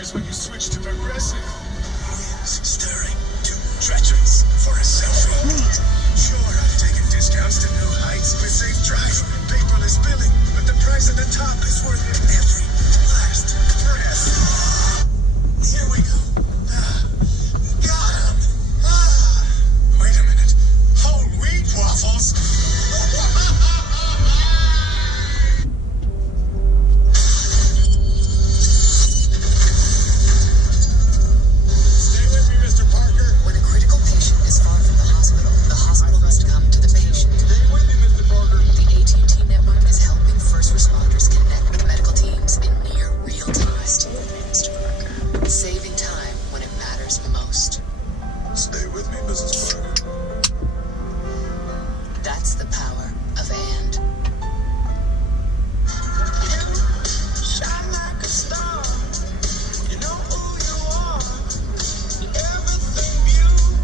dollars when you switch to Progressive. It's stirring, too treacherous for a selfie. Sure, I've taken discounts to new heights with safe drive, paperless billing, but the price at the top is worth every last breath. Here we go. Got him. Wait a minute. Whole wheat waffles? Stay with me, Mr. Parker. When a critical patient is far from the hospital must come to the patient. Stay with me, Mr. Parker. The AT&T network is helping first responders connect with medical teams in near real time. Stay with me, Mr. Parker. Saving time when it matters most. Stay with me, Mrs. Parker. That's the power of and. Shine like a star. You know who you are. Everything beautiful.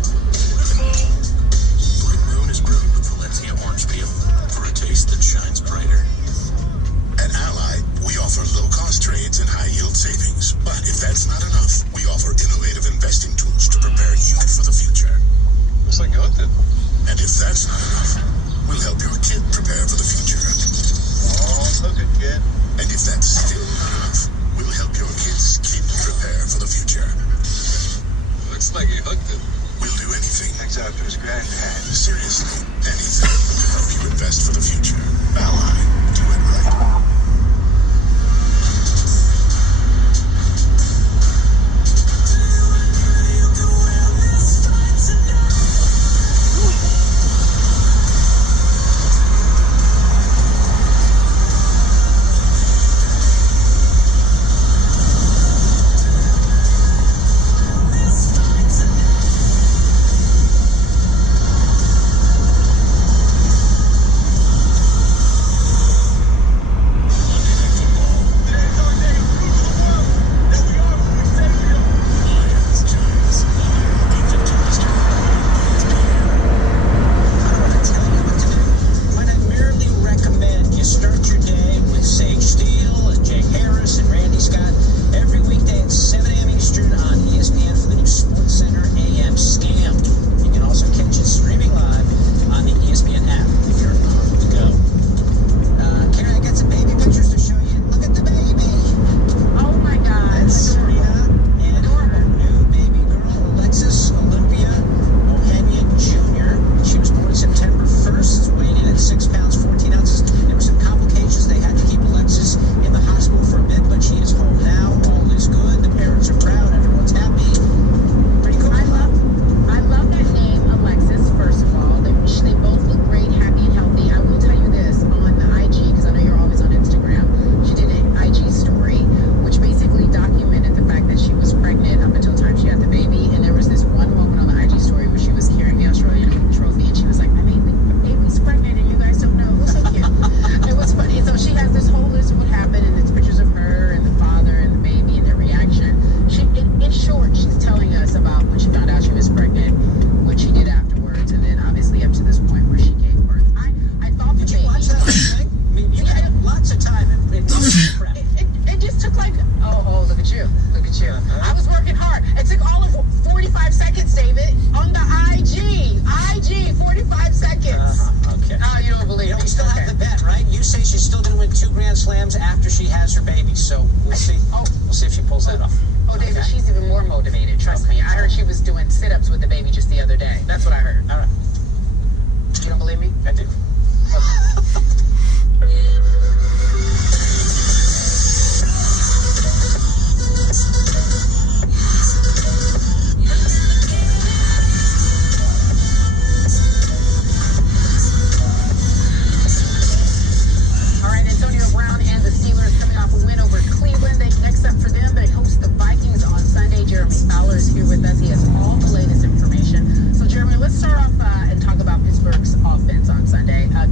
Blue Moon is brewed with Valencia orange peel for a taste that shines brighter. At Ally, we offer low-cost trades and high-yield savings. But if that's not enough, we offer innovative investing tools to prepare you for the future. Looks like you hooked it. And if that's not enough, we'll help your kid prepare for the future. Oh, hook it, kid. And if that's still not enough, we'll help your kids keep prepare for the future. Looks like you hooked it. We'll do anything. Thanks out to his granddad. Seriously, anything to help you invest for the future. Ally, do it right.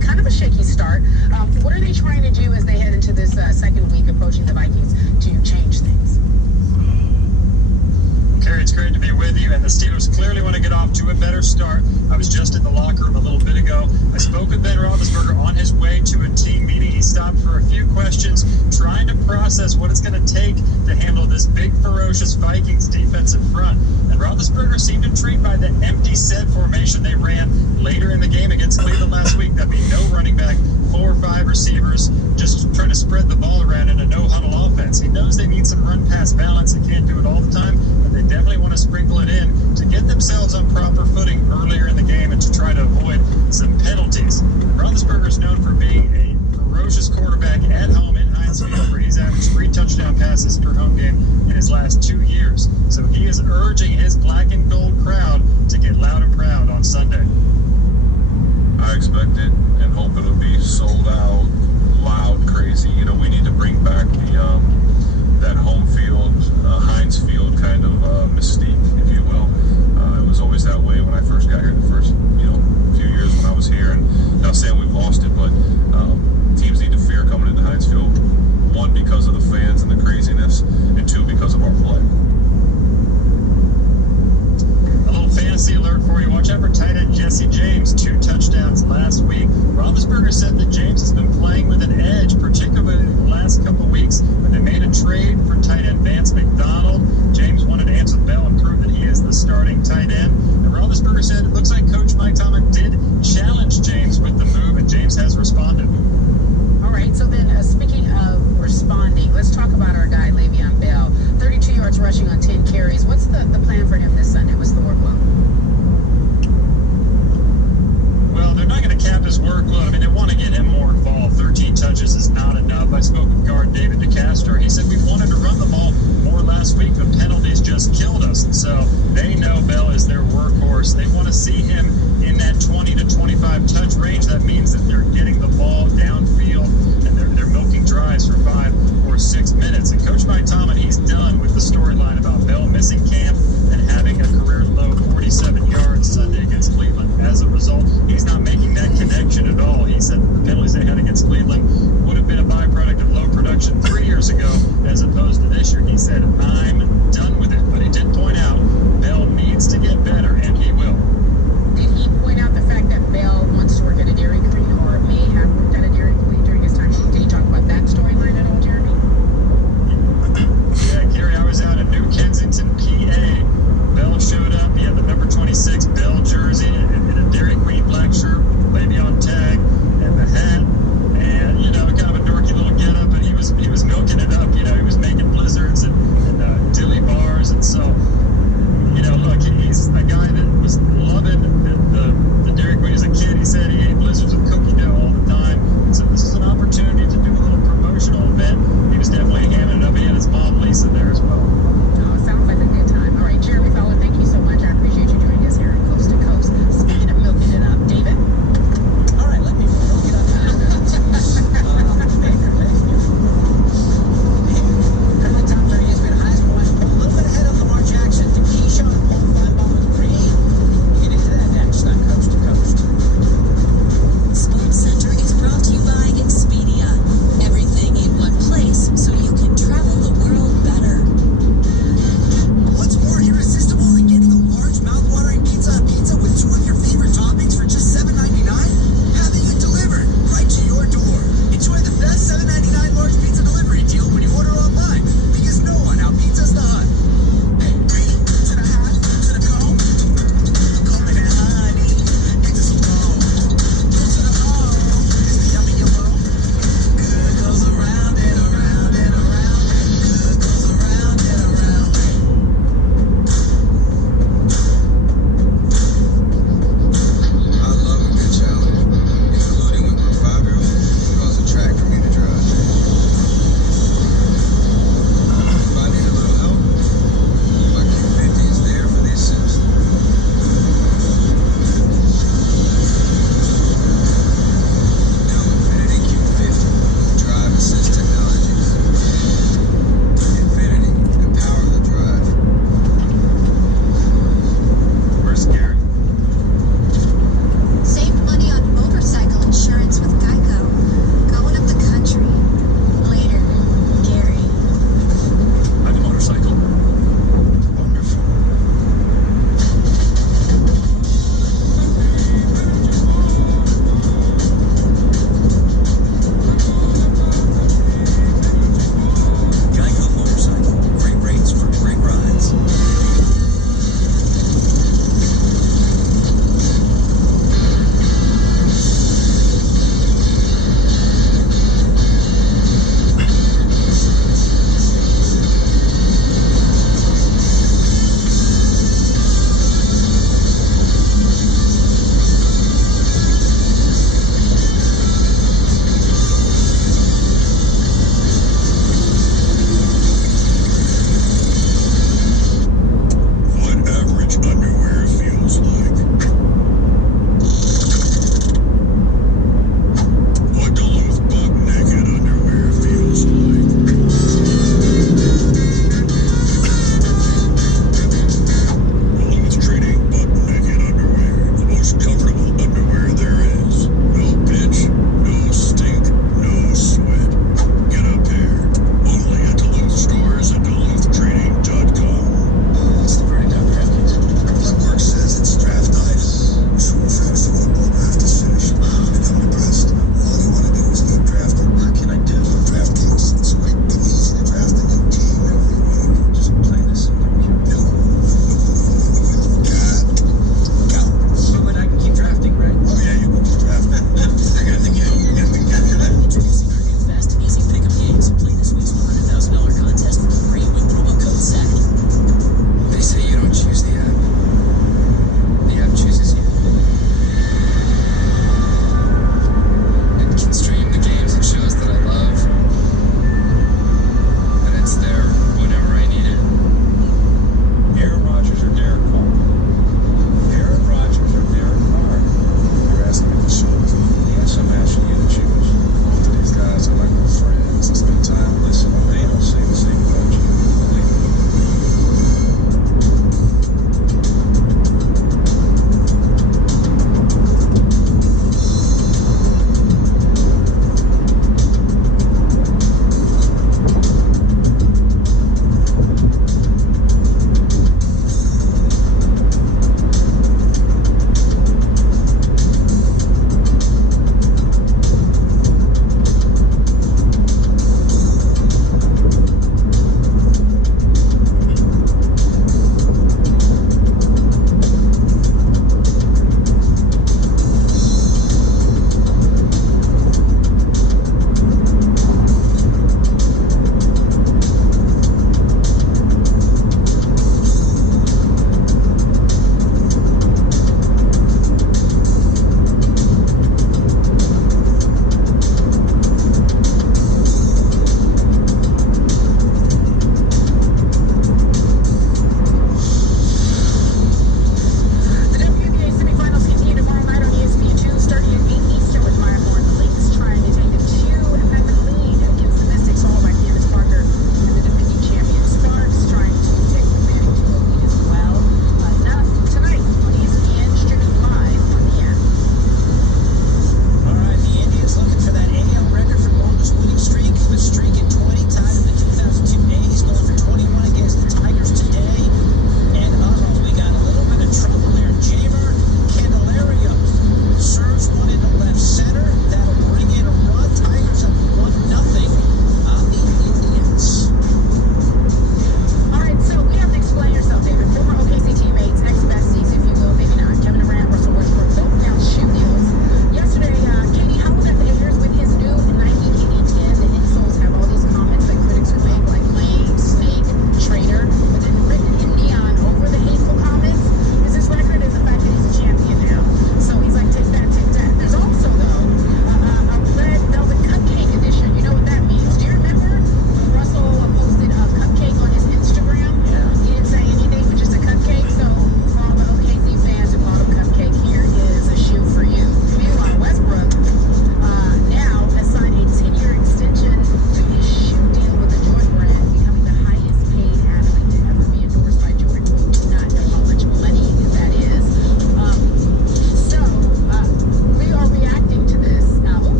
Kind of a shaky to a better start. I was just in the locker room a little bit ago. I spoke with Ben Roethlisberger on his way to a team meeting. He stopped for a few questions, trying to process what it's going to take to handle this big, ferocious Vikings defensive front. And Roethlisberger seemed intrigued by the empty set formation they ran later in the game against Cleveland last week. That means no running back, 4 or 5 receivers, just trying to spread the ball around in a no-huddle offense. He knows they need some run-pass balance. They can't do it all the time, but they definitely want to sprinkle it in to get themselves on proper footing earlier in the game and to try to avoid some penalties. Roethlisberger is known for being a ferocious quarterback at home in Heinz Field, where he's averaged 3 touchdown passes per home game in his last 2 years. So he is urging his black and gold crowd to get loud and proud on Sunday. I expect it and hope it'll be sold out, loud, crazy. You know, we need to bring back the that home field, Heinz Field kind of mystique, if you will. It was always that way when I first got here the first, few years when I was here. And not saying we've lost it, but teams need to fear coming into Heinz Field. 1, because of the fans and the craziness, and 2, because of our play. A little fantasy alert for you. Watch out for tight end Jesse James. 2 touchdowns last week. Roethlisberger said that James has been playing with an edge, particularly in the last couple weeks when they made a trade for tight end Vance McDonald. James wanted to answer the bell and prove that he is the starting tight end. And Roethlisberger said it looks like Coach Mike Tomlin did challenge James with the move, and James has responded. All right, so then speaking of responding, let's talk about our guy, Le'Veon Bell. 32 yards rushing on 10 carries. What's the plan for him this Sunday? What's the workload? Well, they're not going to cap his workload. I mean, they want to get him more involved. 13 touches is not enough. I spoke with guard David DeCastro. He said we wanted to run the ball more last week, but penalties just killed us. And so they know Bell is their workhorse. They want to see him in that 20 to 25 touch range. That means that they're getting the ball downfield and they're milking drives for 5 or 6 minutes. And Coach Mike Tomlin, he's done with the storyline about Bell missing camp and having a career low 47 yards Sunday against Cleveland. As a result, he's not making that connection at all. He said that the penalties they had against Cleveland would have been a byproduct of low production 3 years ago as opposed to this year. He said, I'm done with it. But he did point out Bell needs to get better, and he will. Did he point out the fact that Bell wants to work at a Dairy Queen or may have worked at a Dairy Queen during his time? Did he talk about that storyline at all, Jeremy? Yeah, Gary, I was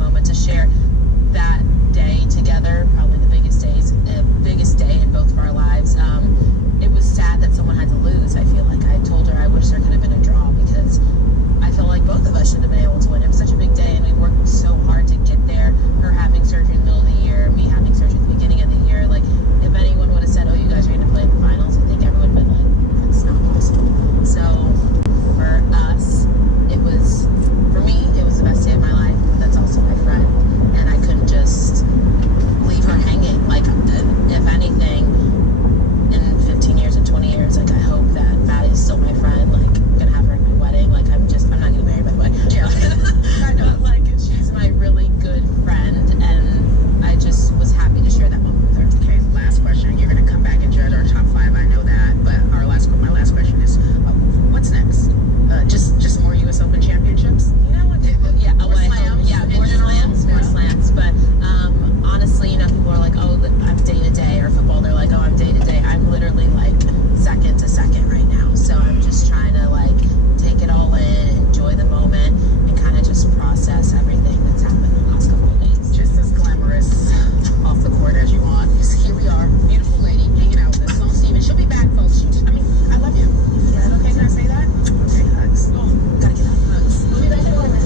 moment to share that day together, probably the biggest day in both of our lives. It was sad that someone had to lose. I feel like I told her I wish there could have been a draw because I feel like both of us should have been able to win. It was such a big day, and we worked so hard to get there. Her having surgery in the middle of the year, me having surgery at the beginning of the year. Like, if anyone would have said, "Oh, you guys are going to play in the finals," I think everyone would have been like, "That's not possible." So for us, for me, it was the best day of my life. That's also my friend, and I couldn't just leave her hanging. Like, if anything, in 15 years and 20 years, like, I hope that Maddie's still my friend. Like, I'm gonna have her at my wedding. Like, I'm not getting married, by the way. Yeah. I know. But, like, she's my really good friend, and I just was happy to share that moment with her. Okay, last question. You're gonna come back and judge our top 5. I know that, but my last question is, what's next? Just more U.S. Open championships? You know what? Yeah, More slams. Yeah, more slams, more slams. But honestly, people are like, "Oh, I'm day to day," or football, they're like, "Oh, I'm day to day." I'm literally like second to second right now. So I'm just trying to like take it all in, enjoy the moment, and kind of just process everything that's happened the last couple of days. Just as glamorous off the court as you on. Here we are, beautiful lady hanging out with us. Sloane Stevens. She'll be back, folks. I love you. Is that okay? Can I say that? Okay, hugs. Oh, gotta get out. Hugs. We'll be back in a moment.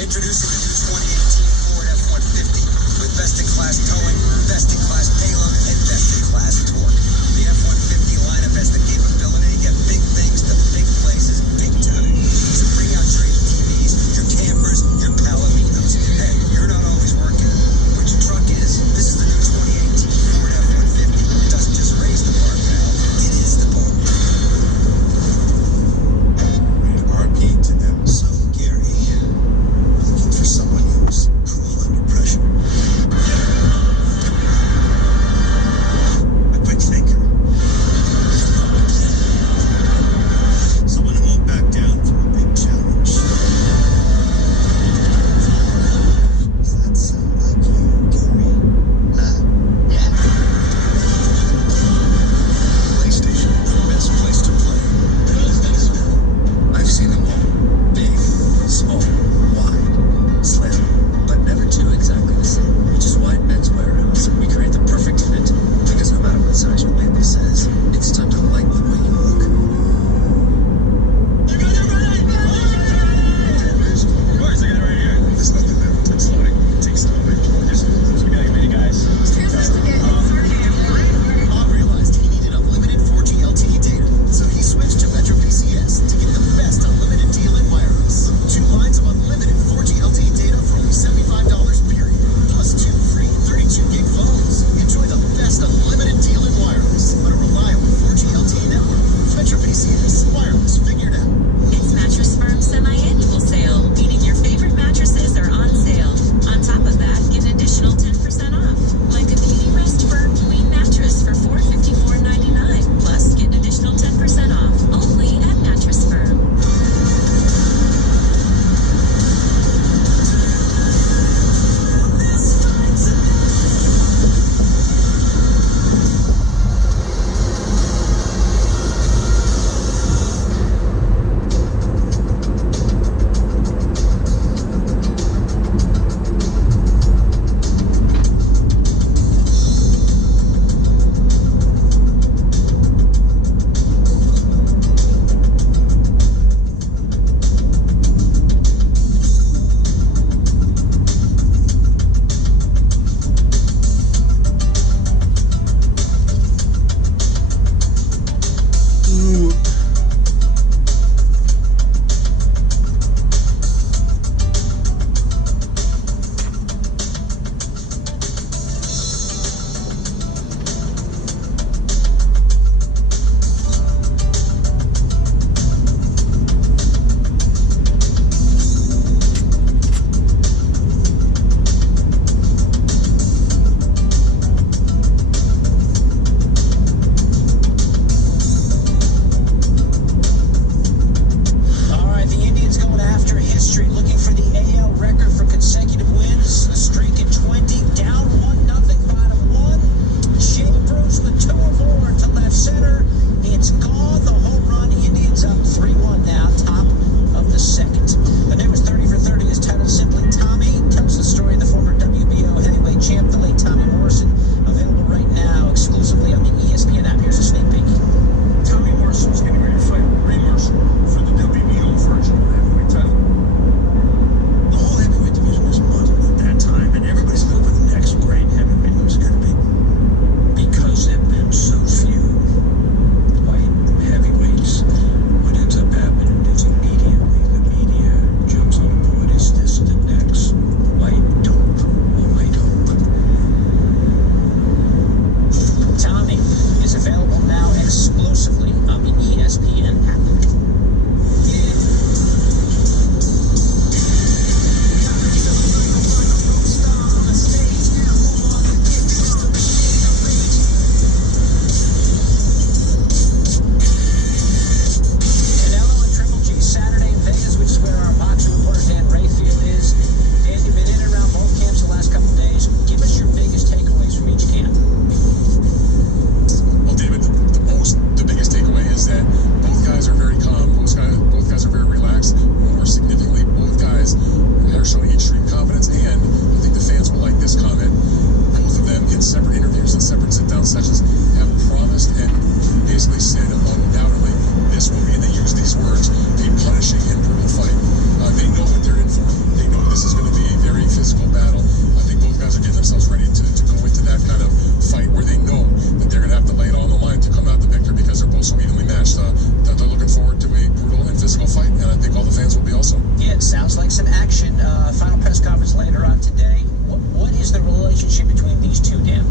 Introducing the new 2018 Ford F-150 with best-in-class towing, best-in-class payload, and best-in-class torque. The F-150 lineup has the capability to get big things to big places big time. So bring out your ATVs, your campers, your Palominos. Hey, you're not always working, but your truck is. This is the new 2018 Ford F-150. It doesn't just raise the bar, pal. It is the bar. RP to them. So, Gary, looking for someone who's cool under pressure. expect some action. Final press conference later on today. What is the relationship between these two, Dan?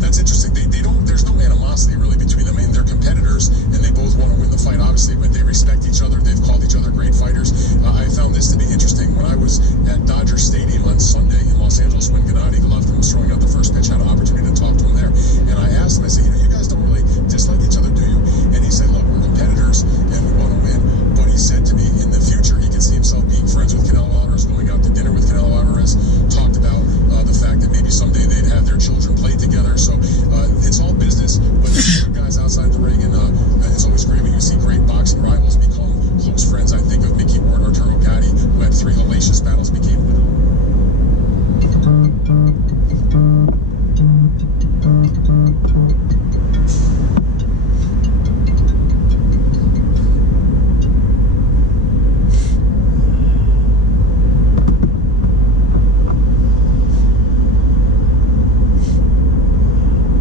That's interesting. They don't. There's no animosity really between them. I mean, they're competitors, and they both want to win the fight, obviously, but they respect each other. They've called each other great fighters. I found this to be interesting. When I was at Dodger Stadium on Sunday in Los Angeles when Gennady Golovkin was throwing out the first pitch, I had an opportunity to talk to him there. And I asked him, I said, you guys don't really dislike each other, do you? And he said, look, we're competitors, and we want to win. But he said to me, in the future, he could see himself being friends with Canelo Alvarez, going out to dinner with Canelo Alvarez, talked about the fact that maybe someday they'd have their children play together. So it's all business, but there's other guys outside the ring, and it's always great when you see great boxing rivals become close friends. I think of Mickey Ward, Arturo Gatti, who had 3 hellacious battles, became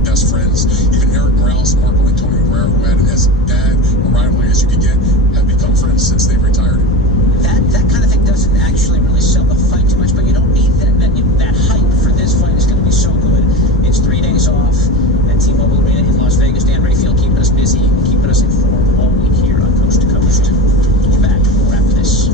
best friends. Even Eric Morales, Marco Antonio Guerrero, who had as bad a rivalry as you could get, have become friends since they've retired. That kind of thing doesn't actually really sell the fight too much, but you don't need that hype for this fight. It's going to be so good. It's 3 days off at T-Mobile Arena in Las Vegas. Dan Rayfield keeping us busy, keeping us informed all week here on Coast to Coast. We're back more after this.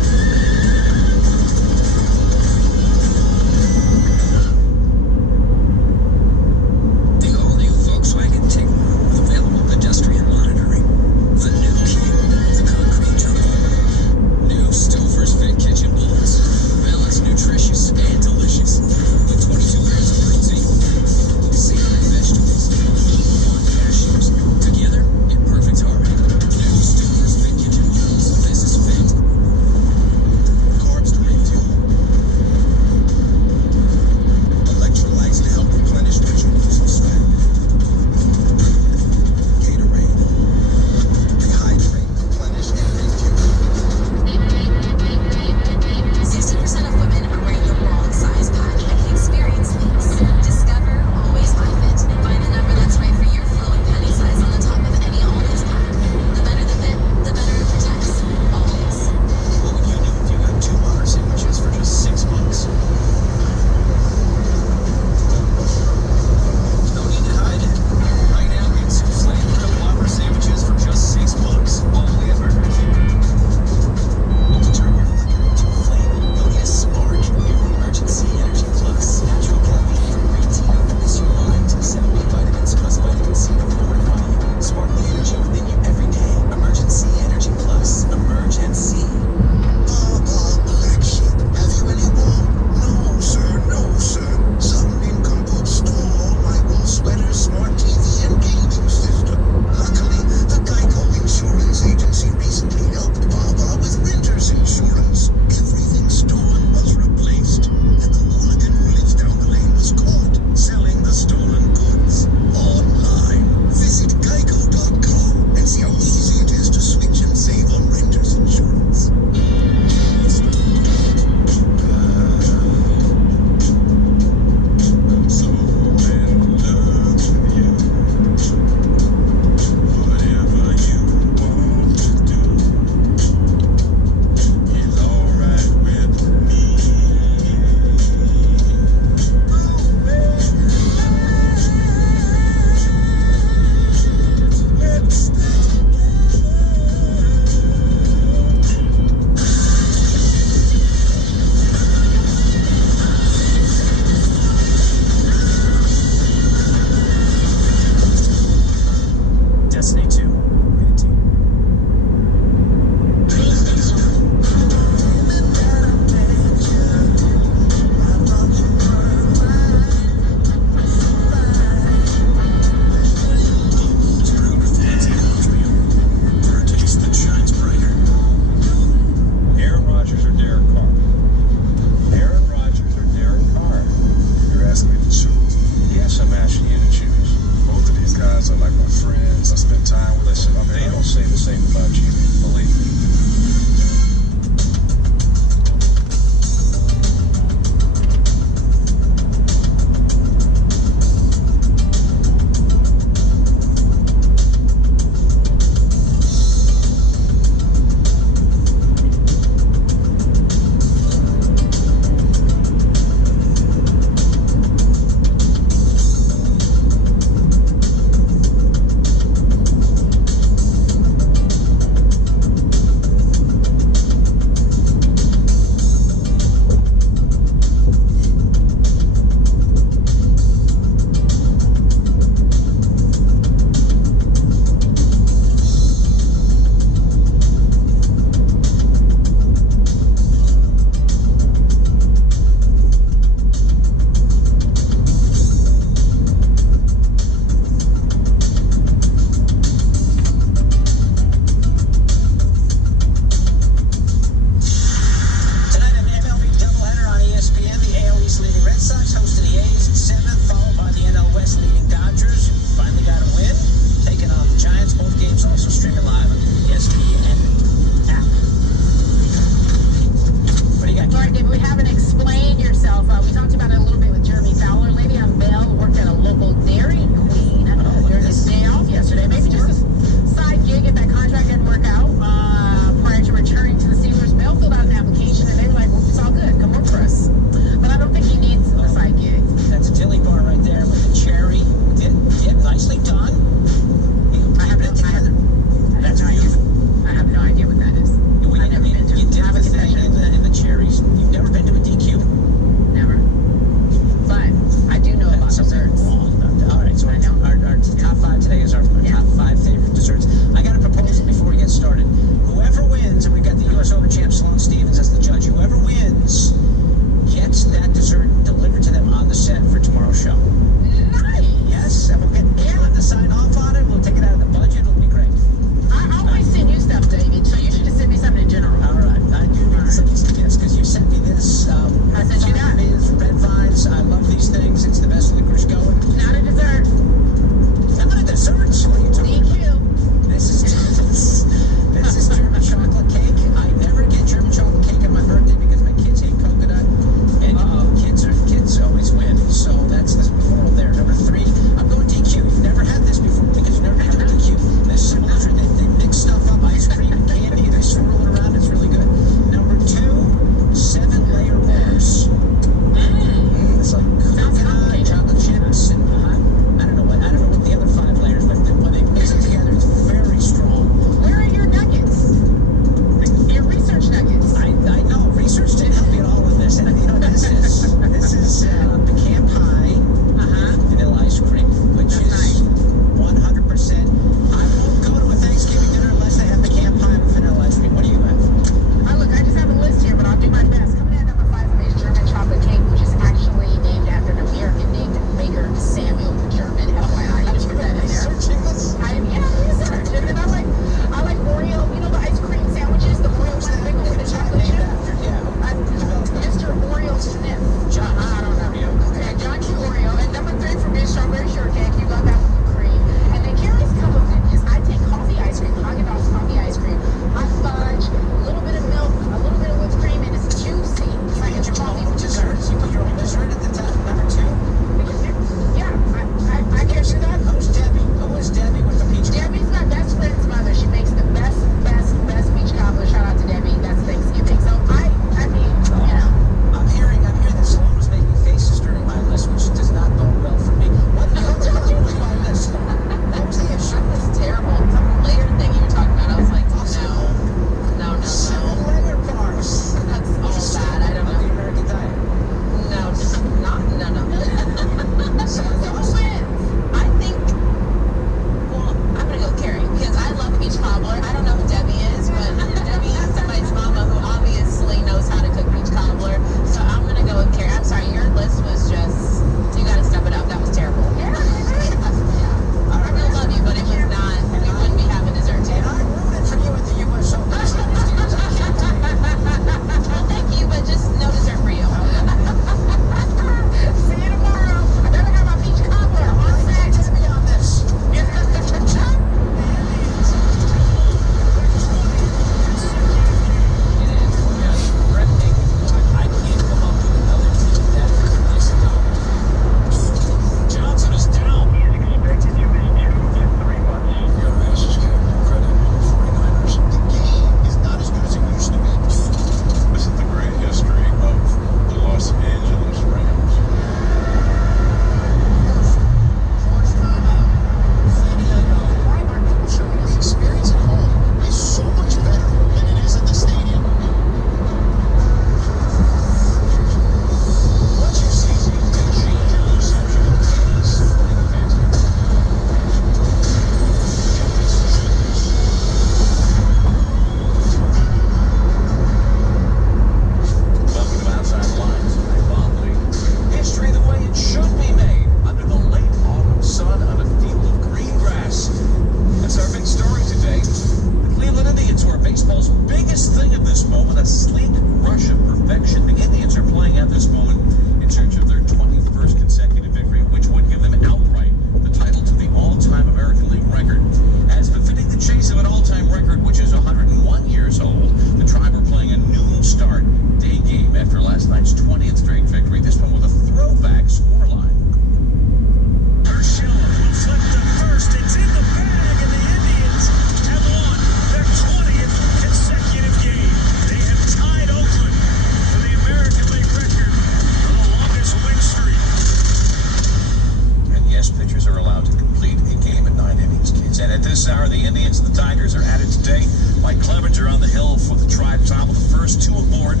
this hour, the Indians and the Tigers are at it today. Mike Clevenger on the hill for the Tribe top of the first, 2 aboard.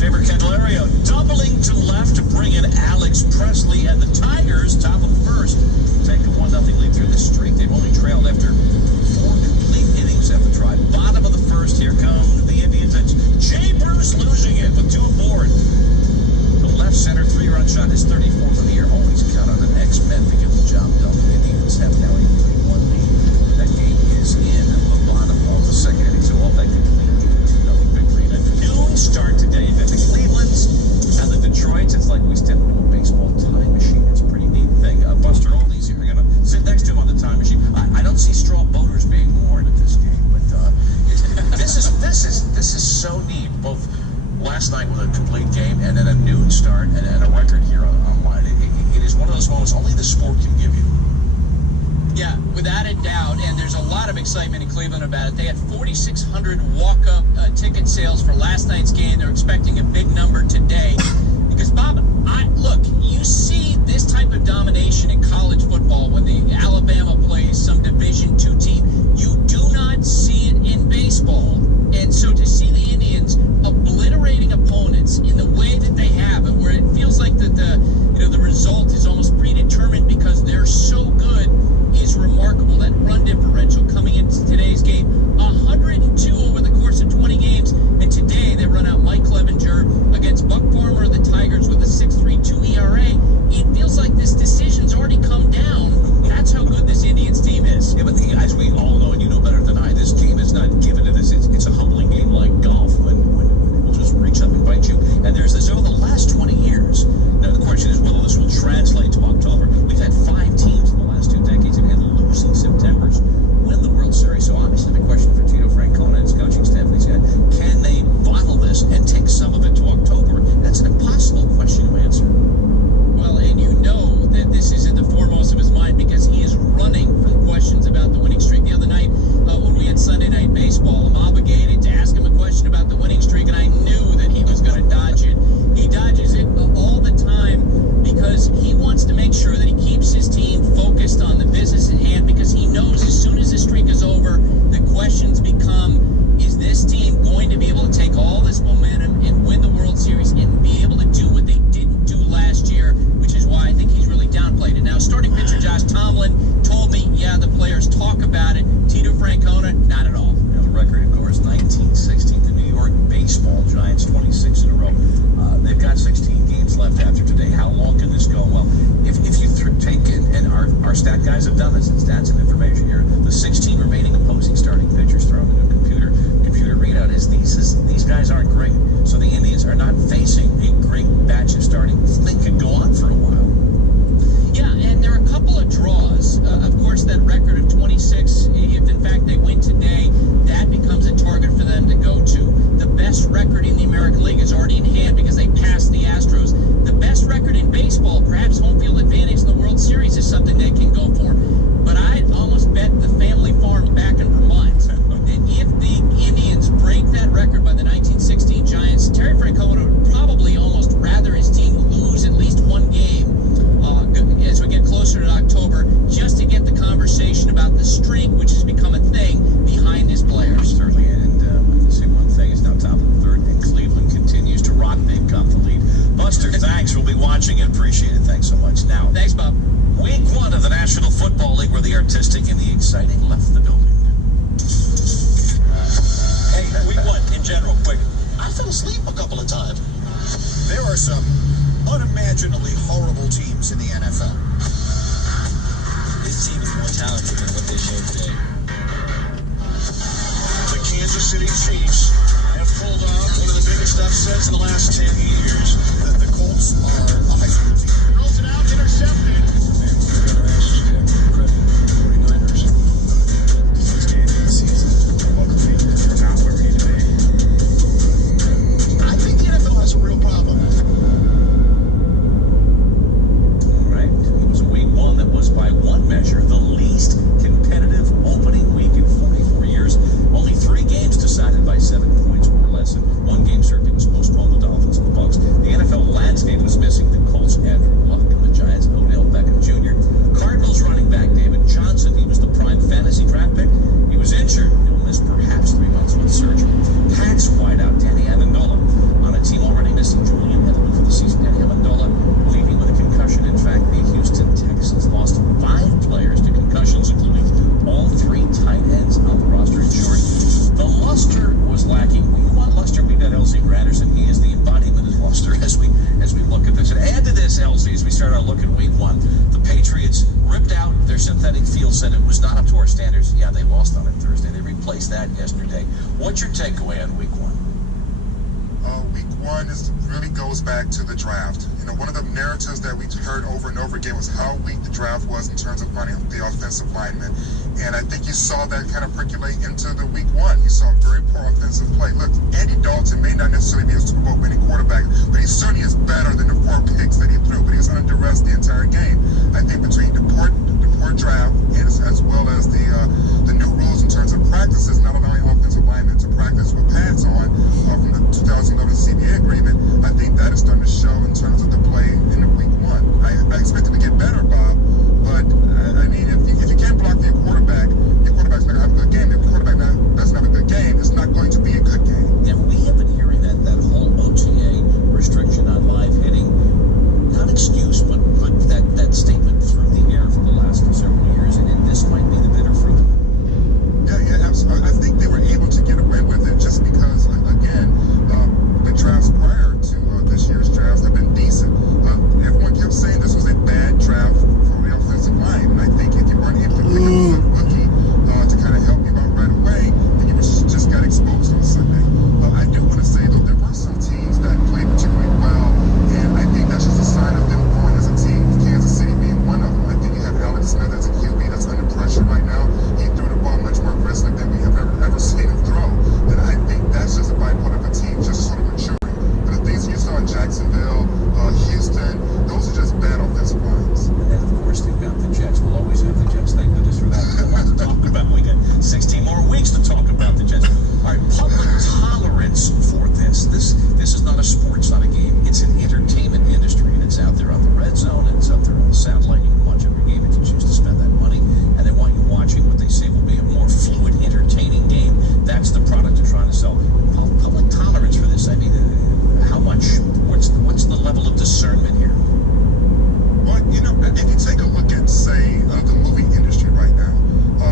Jamer Candelario doubling to left to bring in Alex Presley, and the Tigers, top of the first, take a 1-0 lead through this streak. They've only trailed after 4 complete innings at the Tribe. Bottom of the first, here come the Indians. It's Jay Bruce losing it with 2 aboard. The left center 3-run shot is 34th of the year. Always count on an X-Men to get the job done. The Indians have now a 3-1 lead. That game is in the bottom of the second inning. So all that complete 2-0 victory. And a noon start today. You've got the Clevelands and the Detroits. It's like we stepped into a baseball time machine. It's a pretty neat thing. Buster Olney's here. You're going to sit next to him on the time machine. I don't see straw boaters being worn at this game, but this is so neat. Both last night with a complete game and then a noon start and a record here online. It is one of those moments only the sport can give you. Yeah, without a doubt, and there's a lot of excitement in Cleveland about it. They had 4,600 walk-up ticket sales for last night's game. They're expecting a big number today. Because, Bob, look, you see this type of domination in college football when the Alabama plays some Division II team. You do not see it in baseball. And so to see the Indians obliterating opponents in the way that they have, and where it feels like that the result is almost predetermined because they're so good, is remarkable. That run differential coming into today's game, 102 over the course of 20 games, and today they run out Mike Clevenger against Buck Farmer of the Tigers with a 6.32 ERA. It feels like this decision's already come down. That's how good this Indians team is. Yeah, but as we all know, and you know better than I, this game is not given to this. It's a humbling game like golf when people just reach up and bite you. And there's this over the last 20 years. Now the question is whether this will translate to October. We've had 5 teams in the last 2 decades have had losing Septembers win the World Series. So obviously the question for Tito Francona and his coaching staff and these guys, can they bottle this and take some of it to October? That's an impossible question to answer. Well, and you know that this is in the foremost of his mind because he is running from questions about the winning streak. The other night when we had Sunday Night Baseball, I'm obligated to ask him a question about the winning streak, and I knew that he was going to dodge it. He dodges it all the time because he wants to make sure that he keeps his team focused on the business at hand, because he knows as soon as the streak is over, the questions become, is this team going to be able to take all this momentum and win the World Series and be able to do what they didn't do last year, which is why I think he's really downplayed it. Now, starting pitcher Josh Tomlin told me, yeah, the players talk about it. Tito Francona, not at all. You know, the record, of course, 1916. The New York Baseball Giants, 26 in a row. They've got 16 games left after today. How long can this go? Well, if you take, and our stat guys have done this, and stats and information here, the 16 remaining opposing starting pitchers thrown into a computer readout is these guys aren't great. So the Indians are not facing a great batch of starting. This thing could go on for a while. Yeah, and there are a couple of draws. Of course, that record of 26, if in fact they win today, that becomes a target for them to go to. The best record in the American League is already in hand because they passed the Astros. The best record in baseball, perhaps home field advantage in the World Series, is something they can go for. But I'd almost bet the family farm back in Vermont that if the Indians break that record by the 1916 Giants, Terry Francona would probably almost rather his team lose at least one game as we get closer to October, just to get the conversation about the streak, which has become a thing, behind his players. Certainly, and the same one thing is now top of the third, and Cleveland continues to rock. They've got the lead. Buster, thanks. We'll be watching and appreciate it. Thanks so much. Now, thanks, Bob. Week 1 of the National Football League, where the artistic and the exciting left the building. Hey, week 1 in general, quick. I fell asleep a couple of times. There are some unimaginably horrible teams in the NFL. This team is more talented than what they showed today. The Kansas City Chiefs have pulled off one of the biggest upsets in the last 10 years. The Colts are a high school team. Throws it out, intercepted. We're going to actually get credit to the 49ers. First game of the season. Luckily, we're not where we need to be. I think the NFL has a real problem. start our look at week one. The Patriots ripped out their synthetic field, said it was not up to our standards. Yeah, they lost on it Thursday. They replaced that yesterday. What's your takeaway on week one? Week one really goes back to the draft. You know, one of the narratives that we heard over and over again was how weak the draft was in terms of finding the offensive linemen. And I think you saw that kind of percolate into the week one. You saw very poor offensive play. Look, Andy Dalton may not necessarily be a Super Bowl winning quarterback, but he certainly is better than the 4 picks that he threw, but he was under duress the entire game. I think between the poor draft and as well as the new rules in terms of practices, not allowing offensive linemen to practice with pads on from the 2011 CBA agreement, I think that is starting to show in terms of the play in the week one. I expect it to get better, Bob, but I mean, if you can't block your quarterback's not going to have a good game. If your quarterback doesn't have a good game, it's not going to be a good game. Yeah, we have been hearing that whole OTA restriction on live hitting, not excuse, but that statement through the air for the last several years, and this might be the bitter fruit. Yeah, absolutely. I think they were able to get away with it just because, again, the drafts prior to this year's drafts have been decent. Everyone kept saying this was a bad draft for the offensive line, and I think if you weren't able to pick up a rookie to kind of help you out right away, then you just got exposed on Sunday. I do want to say, though, there were some teams that played particularly well, and I think that's just a sign of them growing as a team, Kansas City being one of them. I think you have Alex Smith as a QB that's under pressure right now. He threw the ball much more aggressively than we have ever seen him throw, and I think that's just a byproduct of a team just sort of maturing. But the things you saw in Jacksonville, Houston, those are just bad offensive lines. And of course, they've got the Jets. We'll always have the Jets. Thank goodness for that. We don't want to talk about. We got 16 more weeks to talk about the Jets. All right, public tolerance for this. This is not a sport, it's not a game. It's an entertainment industry, and it's out there on the red zone, and it's out there on the satellite. You can watch every game if you choose to spend that money, and they want you watching what they say will be a more fluid, entertaining game. That's the product they're trying to sell. Public tolerance for this. I mean, how much? What's the level of discernment here? Well, you know, if you take a look at, say, the movie industry right now,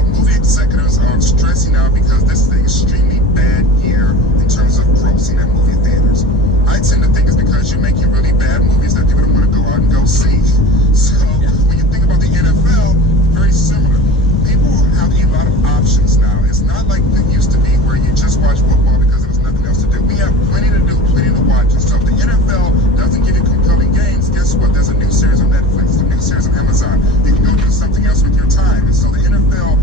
movie executives are stressing out because this is an extremely bad year in terms of grossing at movie theaters. I tend to think it's because you're making really bad movies that people don't want to go out and go see. So when you think about the NFL, very similar. People have a lot of options now. It's not like it used to be where you just watch football because there was nothing else to do. We have plenty to do, plenty to watch. And so if the NFL doesn't give you compelling games, guess what? There's a new series on Netflix, a new series on Amazon. You can go do something else with your time. And so the NFL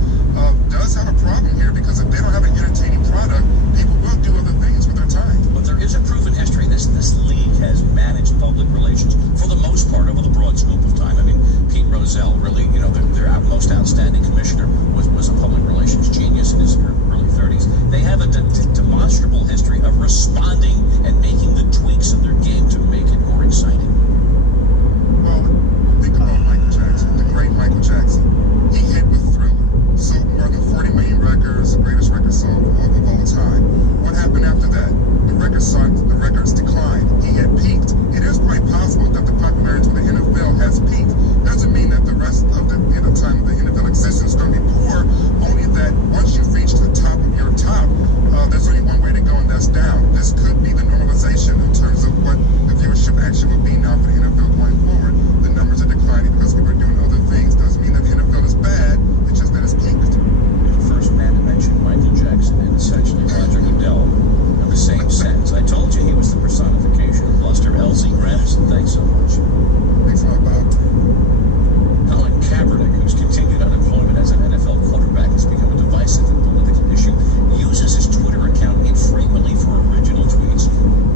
does have a problem here because if they don't have an entertaining product, people will do other things with their time. But there is a proven history. This league has managed public relations for the most part over the broad scope of time. I mean, Pete Rozelle, really, you know, their most outstanding commissioner was a public relations genius in his early 30s. They have a demonstrable history of responding and making the tweaks in their game to make it more exciting. Well, think about Michael Jackson, the great Michael Jackson. He hit with Thriller, sold more than 40 million records, the greatest record sold of all time. What happened after that? The records declined. He had peaked. It is quite possible that the popularity of the NFL has peaked. Doesn't mean that the rest of the time of the NFL existence is going to be poor, only that once you've reached the top of your top, there's only one way to go, and that's down. This could be the normalization in terms of what the viewership actually will be now for the NFL going forward. The numbers are declining because people are doing other things. Doesn't mean that the NFL is bad, it's just that it's peaked. The first man to mention Michael Jackson and essentially Roger Goodell in the same sentence. I told you he was the personification of bluster. Elsie Gramson, thanks so much. Thanks a lot, Bob. Colin Kaepernick, whose continued unemployment as an NFL quarterback has become a divisive and political issue, uses his Twitter account infrequently for original tweets.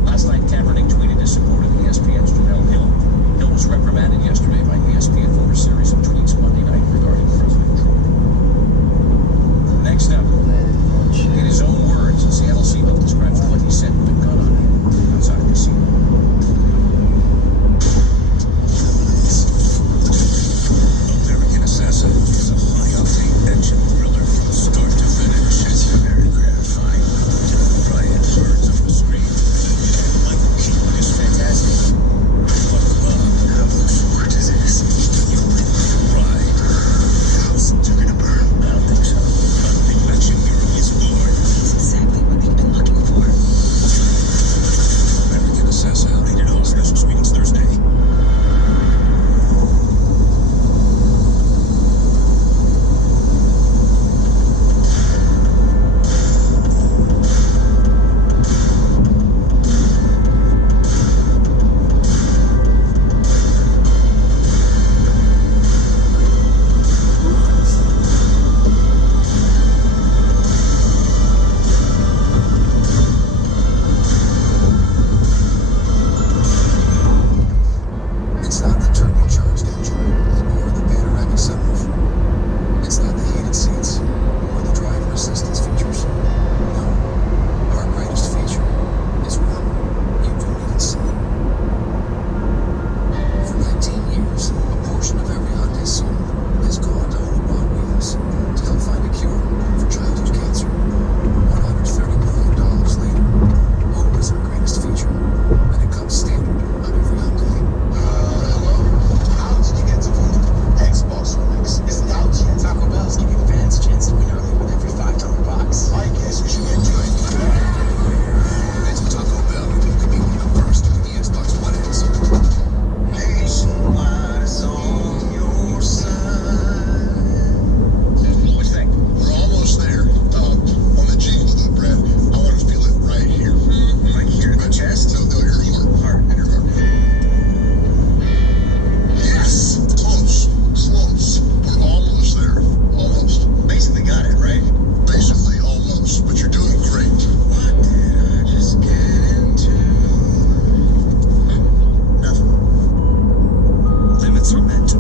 Last night, Kaepernick tweeted his support of ESPN's Jamel Hill. Hill was reprimanded yesterday by ESPN for a series of tweets Monday night regarding President Trump. Next up, in his own words, a Seattle Seahawks describes what he said with a gun on him outside a casino. American Assassin is a high-octane action thriller from start to finish. It's very gratifying to pry at birds off the screen. Michael Keaton is fantastic. What how short it is.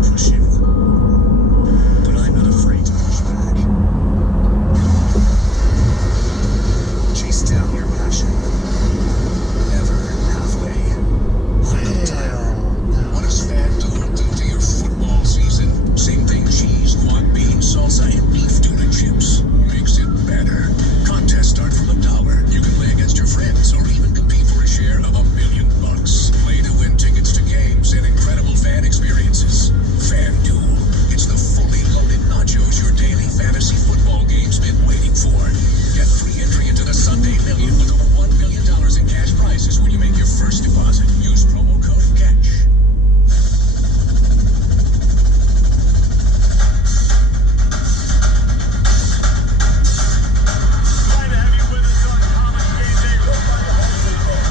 push you. But I'm not afraid to push back. Chase down your passion. Never halfway. Hold tight. What does FanDuel do to your football season? Same thing cheese, guac beans, salsa, and beef tuna chips. Makes it better. Contests start from $1. You can play against your friends or even compete for a share of $1 million. Play to win tickets to games and incredible fan experiences. FanDuel. It's the fully loaded nachos your daily fantasy football game's been waiting for. Get free entry into the Sunday Million with over $1 million in cash prizes when you make your first deposit. Use promo code CATCH. Glad to have you with us on Common Game Day. Everybody home football.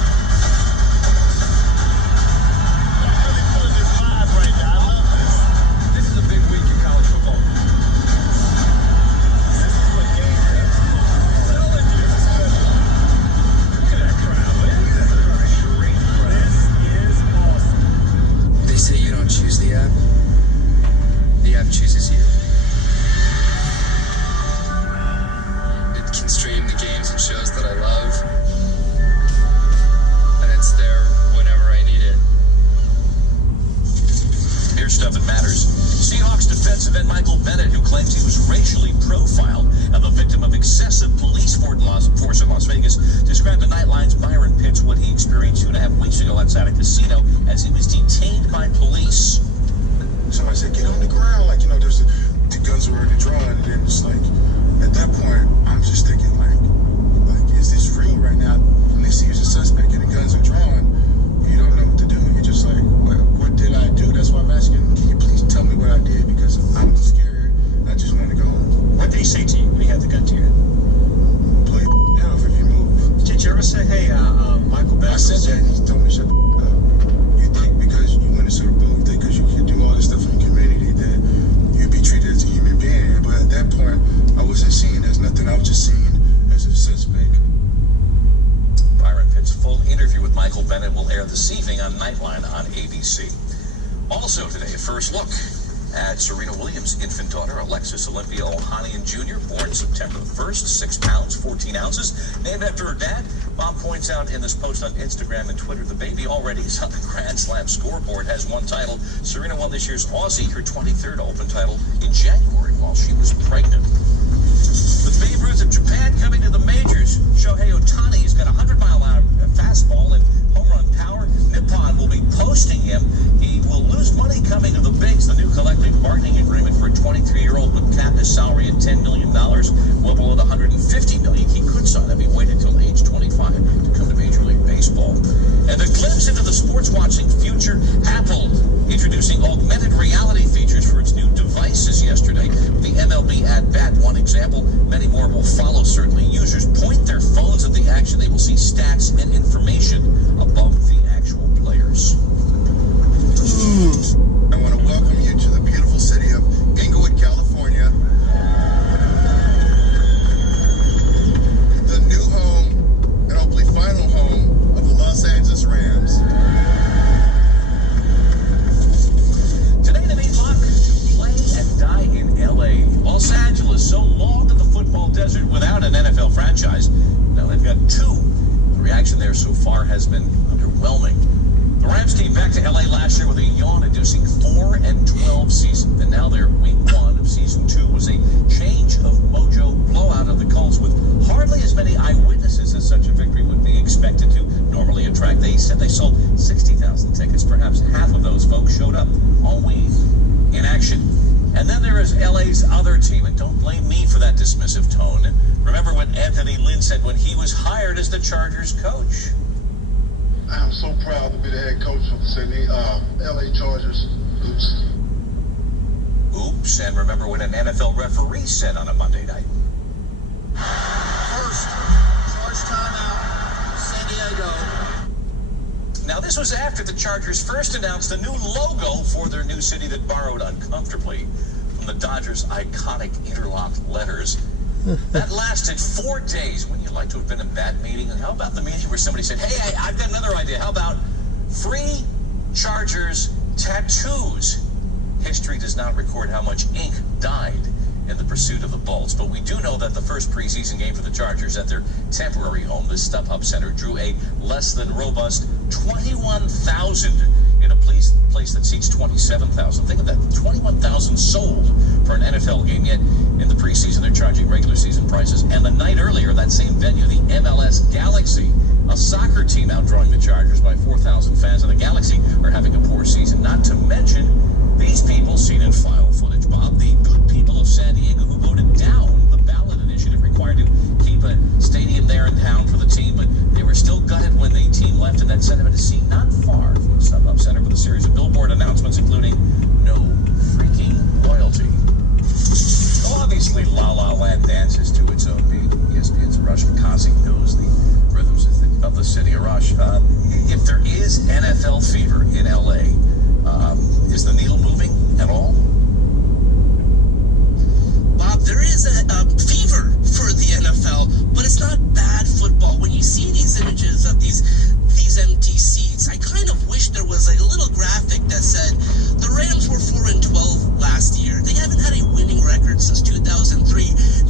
I'm really feeling this vibe right now. I love this. This is a big week in college football. This is what game day is. Tell it to us. Look at that crowd, man. Look at that great crowd. This is awesome. They say you don't choose the app. The app chooses you. It can stream the games and shows that I love. And it's there whenever I need it. Here's stuff that matters. Seahawks defensive end Michael Bennett, who claims he was racially profiled and the victim of excessive police force in Las Vegas, described to Nightline's Byron Pitts what he experienced 2.5 weeks ago outside a casino as he was detained by police. Somebody said, get on the ground. Like, there's the guns were already drawn. And then it's like, at that point, I'm just thinking, like, is this real right now? When they see you as a suspect and the guns are drawn, you don't know what to do. You're just like, what did I do? That's why I'm asking, can you please tell me what I did? Because I'm scared. I just want to go home. What did he say to you when he had the gun to your head? Play hell if you move. Did you ever say, hey, Michael Bennett? I said that, and he told me, you think because you went to Super Bowl, you think because you could do all this stuff in the community that you'd be treated as a human being. But at that point, I wasn't seen as nothing. I was just seen as a suspect. Byron Pitt's full interview with Michael Bennett will air this evening on Nightline on ABC. Also today, a first look at Serena Williams' infant daughter, Alexis Olympia Ohanian Jr., born September 1st, 6 pounds, 14 ounces, named after her dad. Mom points out in this post on Instagram and Twitter, the baby already is on the Grand Slam scoreboard, has one title. Serena won this year's Aussie, her 23rd Open title, in January while she was pregnant. With Babe Ruth of Japan coming to the majors, Shohei Ohtani has got a 100-mile-an-hour fastball and home run power. Nippon will be posting him. He will lose money coming to the bigs. The new collective bargaining agreement for a 23-year-old would cap his salary at $10 million, well below the $150 million he could sign if he waited until age 25 to come to Major League Baseball. And a glimpse into the sports-watching future, Apple introducing augmented reality features for its new devices yesterday. The MLB at-bat, one example. Many more will follow, certainly. Users point their phones at the action. They will see stats and information above the actual players. I want to welcome you to the beautiful city of Inglewood, California. The new home and hopefully final home of the Los Angeles Rams. Today the main lock to play and die in LA. Los Angeles, so long to the football desert without an NFL franchise. Now they've got two. The reaction there so far has been underwhelming. The Rams came back to LA last year with a yawn-inducing 4-12 season, and now their week 1 of season 2 was a change of mojo blowout of the Colts with hardly as many eyewitnesses as such a victory would be expected to normally attract. They said they sold 60,000 tickets. Perhaps half of those folks showed up all week in action. And then there is LA's other team, and don't blame me for that dismissive tone. Remember what Anthony Lynn said when he was hired as the Chargers coach. I'm so proud to be the head coach of the LA Chargers. Oops. Oops, and remember what an NFL referee said on a Monday night. First, charge timeout, San Diego. Now, this was after the Chargers first announced a new logo for their new city that borrowed uncomfortably from the Dodgers' iconic interlocked letters. That lasted 4 days. Wouldn't you like to have been in that meeting? And how about the meeting where somebody said, hey, I've got another idea. How about free Chargers tattoos? history does not record how much ink died in the pursuit of the Bolts, but we do know that the first preseason game for the Chargers at their temporary home, the StubHub Center, drew a less than robust 21,000 in a place that seats 27,000. Think of that, 21,000 sold for an NFL game, yet in the preseason they're charging regular season prices. And the night earlier, that same venue, the MLS Galaxy, a soccer team outdrawing the Chargers by 4,000 fans, and the Galaxy are having a poor season, not to mention these people seen in file footage, Bob, the good people of San Diego who voted down the ballot initiative required to keep a stadium there in town for the team, but they were still gutted when the team left, and that sentiment is seen not far from the StubHub Center with a series of billboard announcements, including no freaking loyalty. Well, obviously, La La Land dances to its own beat. ESPN's Rush Kazi knows the rhythms of the city of Rush. If there is NFL fever in LA, is the needle moving at all? Bob, there is a fever for the NFL, but it's not bad football. When you see these images of these empty seats, I kind of wish there was a little graphic that said the Rams were 4-12 last year. They haven't had a winning record since 2003.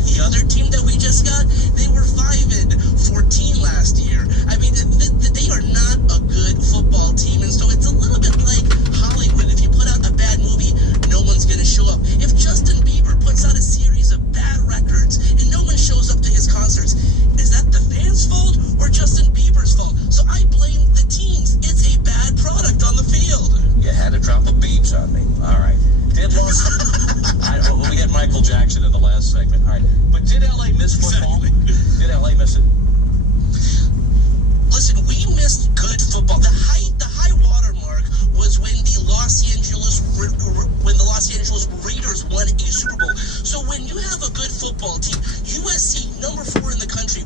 The other team that we just got, they were 5-14 last year. I mean, they are not a good football team, and so it's a little bit like Hollywood. If you put out a bad movie, no one's going to show up. If Justin Bieber puts out a series of bad records and no one shows up to his concerts, is that the fans' fault or Justin Bieber's fault? So I blame the teams. It's a bad product on the field. You had to drop a beeps on me. All right. Did Los we had Michael Jackson in the last segment. All right. But did LA miss football? Exactly. Did LA miss it? Listen, we missed good football. The high water mark was when the Los Angeles Raiders won a Super Bowl. So when you have a good football team, USC, number 4 in the country,